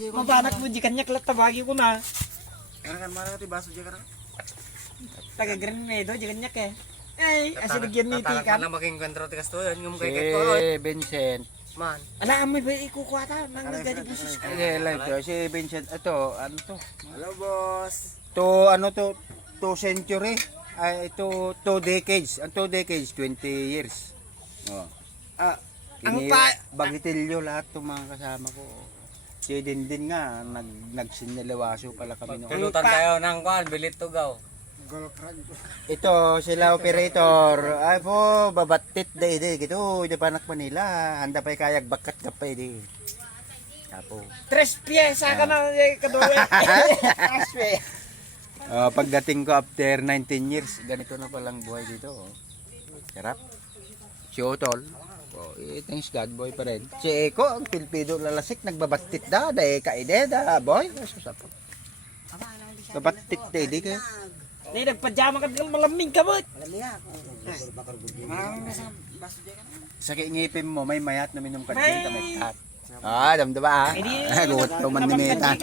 Mabanak mo, di kanyak lang tabagi ko na. Karena mana ti baso dia karena. Taga Grenedo, di kanyak eh. Ay, asinigyan ni Tikan. Tatak making kontrol tikas to yun. Yung kay Si Keto. Vincent. Man. Ala, amoy ba ikukuha ta? Nang nagdadi busos ka. Like to, si Vincent. Ito, ano to? Halo bos. To, ano to? 2 century. Ay, ito, 2 decades. Ang 2 decades, 20 years. Oh. Ang pa- Bagitilyo lahat ng mga kasama ko. Si Dindin nga, nagsinalawaso pala kami noon. Tulutan tayo ng kuan, bilit tugaw. Ito, sila operator. Ay po, babatit day gitu. Di panak Manila. Handa pa'y kayag bakat kapay di. Apo. 3 piyesa ka na kaduwe. Aspe. Pagdating ko after 19 years, ganito na palang buhay dito. Oh. Sarap. Si Otol. Oh, thanks God, boy pa rin. Si Eko, ang Pilpido lalasik, nagbabatit da. Dahil kaide da, boy. Susapot. Babatit day di kayo. Di, nagpajama ka ng malamig ka mo. Sakit ngipin mo, may mayat na minum ka May- dyan, may kat. Ah, damdaba ah. Eh, di- Gusto man ni Meta.